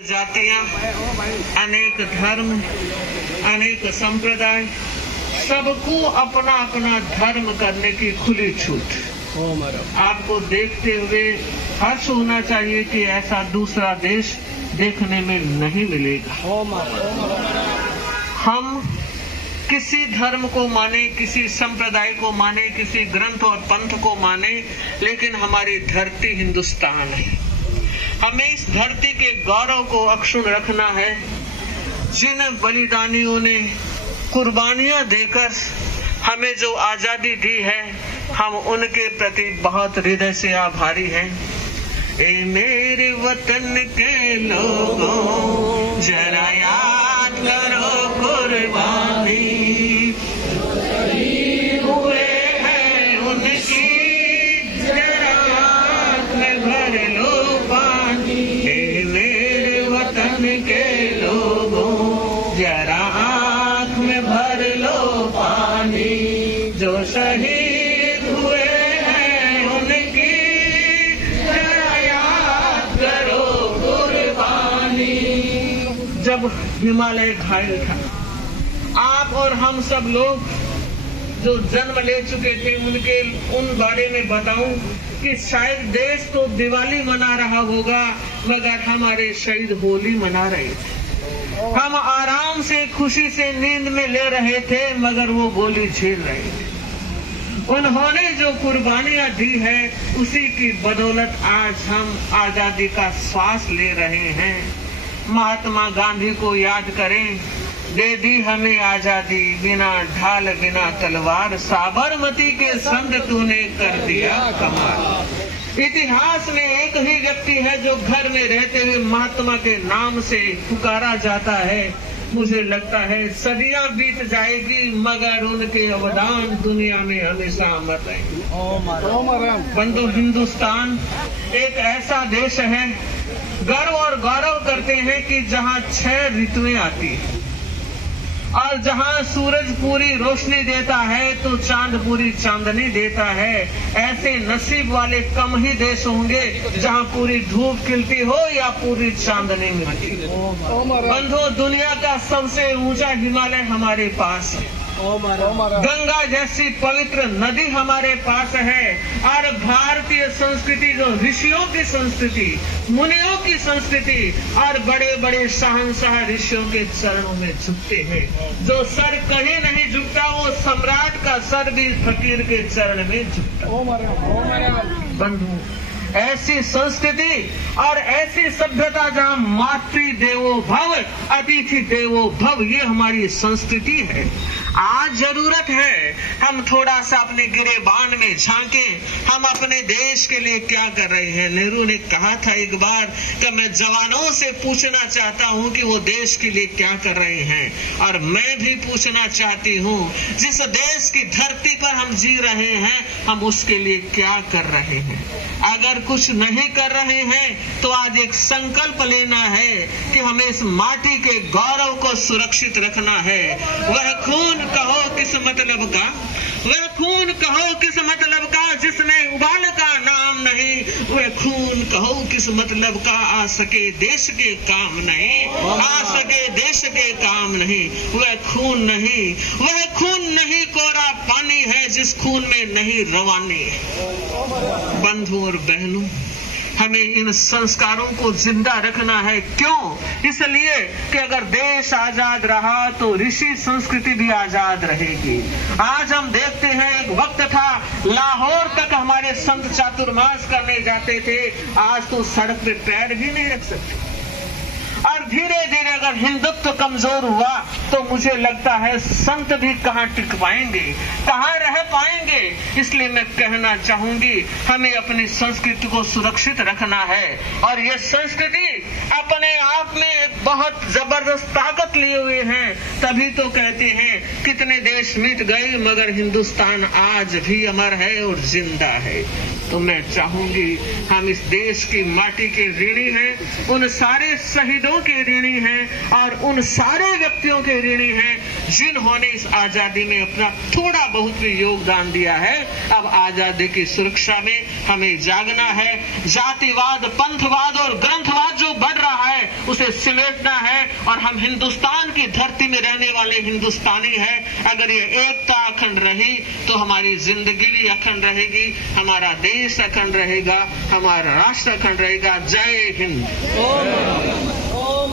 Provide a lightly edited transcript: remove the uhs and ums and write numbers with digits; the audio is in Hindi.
जातियां, अनेक धर्म, अनेक संप्रदाय, सबको अपना अपना धर्म करने की खुली छूट। आपको देखते हुए हर्ष होना चाहिए कि ऐसा दूसरा देश देखने में नहीं मिलेगा। हम किसी धर्म को माने, किसी संप्रदाय को माने, किसी ग्रंथ और पंथ को माने, लेकिन हमारी धरती हिंदुस्तान है। हमें इस धरती के गौरव को अक्षुण्ण रखना है। जिन बलिदानियों ने कुर्बानियां देकर हमें जो आजादी दी है, हम उनके प्रति बहुत हृदय से आभारी हैं। ए मेरे वतन के लोगों, जरा याद करो कुर्बानी हुए हैं उनकी, जरा आँख में भर लो पानी। ए मेरे वतन के लोगों, जरा आँख में भर लो पानी। जो शहीद हुए हैं उनकी, जरा याद करो कुर्बानी। जब हिमालय घायल था, आप और हम सब लोग जो जन्म ले चुके थे, उनके उन बारे में बताऊं कि शायद देश तो दिवाली मना रहा होगा, मगर हमारे शहीद होली मना रहे थे। हम आराम से खुशी से नींद में ले रहे थे, मगर वो गोली झेल रहे थे। उन्होंने जो कुर्बानियां दी है, उसी की बदौलत आज हम आजादी का श्वास ले रहे हैं। महात्मा गांधी को याद करें, दे दी हमें आजादी, बिना ढाल बिना तलवार, साबरमती के संग तूने कर दिया कमाल। इतिहास में एक ही व्यक्ति है जो घर में रहते हुए महात्मा के नाम से पुकारा जाता है। मुझे लगता है सदियां बीत जाएगी, मगर उनके अवदान दुनिया में हमेशा अमर रहेंगे। बंधु, हिंदुस्तान एक ऐसा देश है, गर्व और गौरव करते हैं कि जहां 6 ऋतुएं आती हैं और जहां सूरज पूरी रोशनी देता है तो चांद पूरी चांदनी देता है। ऐसे नसीब वाले कम ही देश होंगे जहां पूरी धूप खिलती हो या पूरी चांदनी मिलती हो। बंधु, दुनिया का सबसे ऊंचा हिमालय हमारे पास है। गंगा जैसी पवित्र नदी हमारे पास है। और भारतीय संस्कृति जो ऋषियों की संस्कृति, मुनियों की संस्कृति और बड़े बड़े शहंशाह ऋषियों के चरणों में झुकते हैं। जो सर कहीं नहीं झुकता, वो सम्राट का सर भी फकीर के चरण में झुकता। बंधु, ऐसी संस्कृति और ऐसी सभ्यता जहाँ मातृ देवो भव, अतिथि देवो भव, ये हमारी संस्कृति है। आज जरूरत है हम थोड़ा सा अपने गिरेबान में झांकें, हम अपने देश के लिए क्या कर रहे हैं। नेहरू ने कहा था एक बार कि मैं जवानों से पूछना चाहता हूं कि वो देश के लिए क्या कर रहे हैं, और मैं भी पूछना चाहती हूं जिस देश की धरती पर हम जी रहे हैं, हम उसके लिए क्या कर रहे हैं। अगर कुछ नहीं कर रहे हैं तो आज एक संकल्प लेना है कि हमें इस माटी के गौरव को सुरक्षित रखना है। वह खून कहो किस मतलब का, वह खून कहो किस मतलब का जिसमें उबाल का नाम नहीं, वह खून कहो किस मतलब का आ सके देश के काम नहीं, आ सके देश के काम नहीं। वह खून नहीं, वह खून नहीं कोरा पानी है जिस खून में नहीं रवानी है। बंधु और बहनों, हमें इन संस्कारों को जिंदा रखना है। क्यों? इसलिए कि अगर देश आजाद रहा तो ऋषि संस्कृति भी आजाद रहेगी। आज हम देखते हैं, एक वक्त था लाहौर तक हमारे संत चातुर्मास करने जाते थे, आज तो सड़क पे पैर भी नहीं रख सकते। और धीरे धीरे अगर हिंदुत्व कमजोर हुआ तो मुझे लगता है संत भी कहाँ टिक पाएंगे, कहाँ रह पाएंगे। इसलिए मैं कहना चाहूंगी, हमें अपनी संस्कृति को सुरक्षित रखना है। और ये संस्कृति अपने आप में एक बहुत जबरदस्त ताकत लिए हुए हैं। तभी तो कहते हैं कितने देश मिट गए मगर हिंदुस्तान आज भी अमर है और जिंदा है। तो मैं चाहूंगी हम इस देश की माटी के ऋणी हैं, उन सारे शहीदों के ऋणी हैं और उन सारे व्यक्तियों के ऋणी हैं जिन्होंने इस आजादी में अपना थोड़ा बहुत भी योगदान दिया है। अब आजादी की सुरक्षा में हमें जागना है। जातिवाद, पंथवाद और ग्रंथवाद जो बढ़ रहा है उसे सिमेटना है। और हम हिंदुस्तान की धरती में रहने वाले हिंदुस्तानी हैं। अगर ये एकता अखंड रही तो हमारी जिंदगी भी अखंड रहेगी, हमारा देश अखंड रहेगा, हमारा राष्ट्र अखंड रहेगा। जय हिंद।